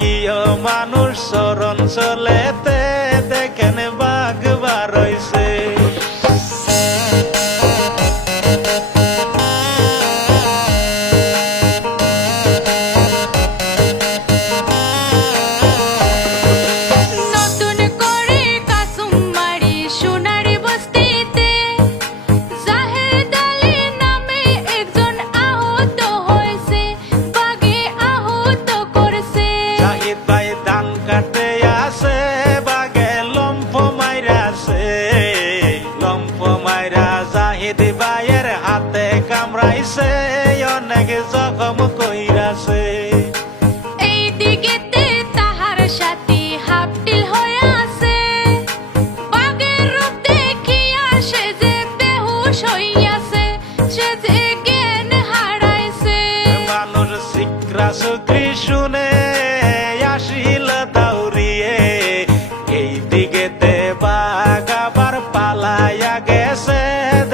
কিয় মানুষ চরণ চলেতে দেখেন বাঘ বার হইছে। ভাইয়ের হাতে কামড়াইছে অনেক জখম কইরাছে। এই দিকেতে তাহার সাথী হাপটিল হয়ে আছে, বাঘের রূপ দেখিয়া সে যে বেহুশ হইয়াছে, সে যে জ্ঞান হারাইছে। মানুষ শিক্রা সুক্রি শুনে আসিল দাউরিয়ে, এই দিকেতে বাঘ আবার পালাইয়া গেছে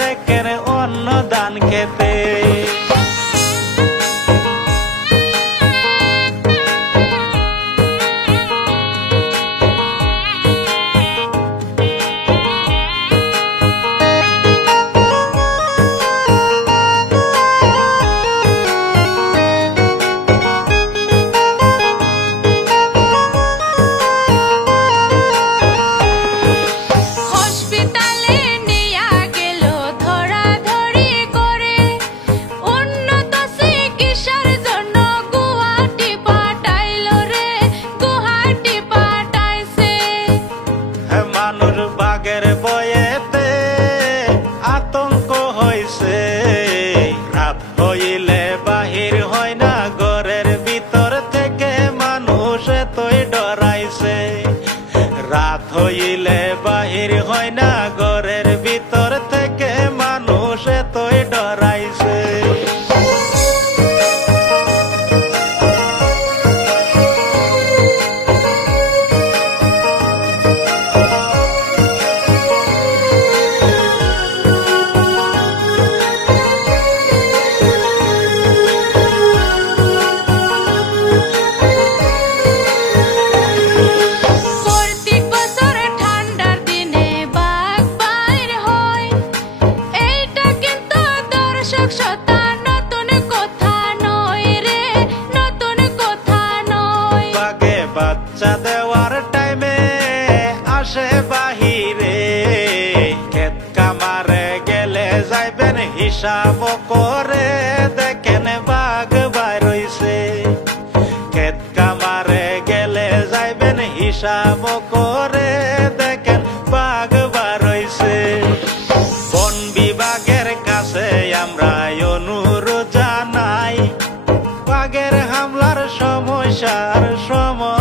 দেখেন অন্য ধান খেতে। বাঘের বয়েতে আতঙ্ক হইছে, রাত হইলে বাহির হয় না ঘরের ভিতর থেকে মানুষ এতই ডরাইছে। রাত হইলে বাহির হয় না ঘরের ভিতর থেকে মানুষ এতই ডরাইছে। বাচ্চা দেওয়ার টাইমে আসে বাহিরে, ক্ষেত কামারে গেলে যাইবেন হিসাব করে দেখেন বাঘ বাইর হইছে। ক্ষেত কামারে গেলে যাইবেন হিসাব করে দেখেন বাঘ বার হইছে। বন বিভাগের কাছে আমরা অনুরোধ জানাই, বাঘের হামলার সমস্যার সময়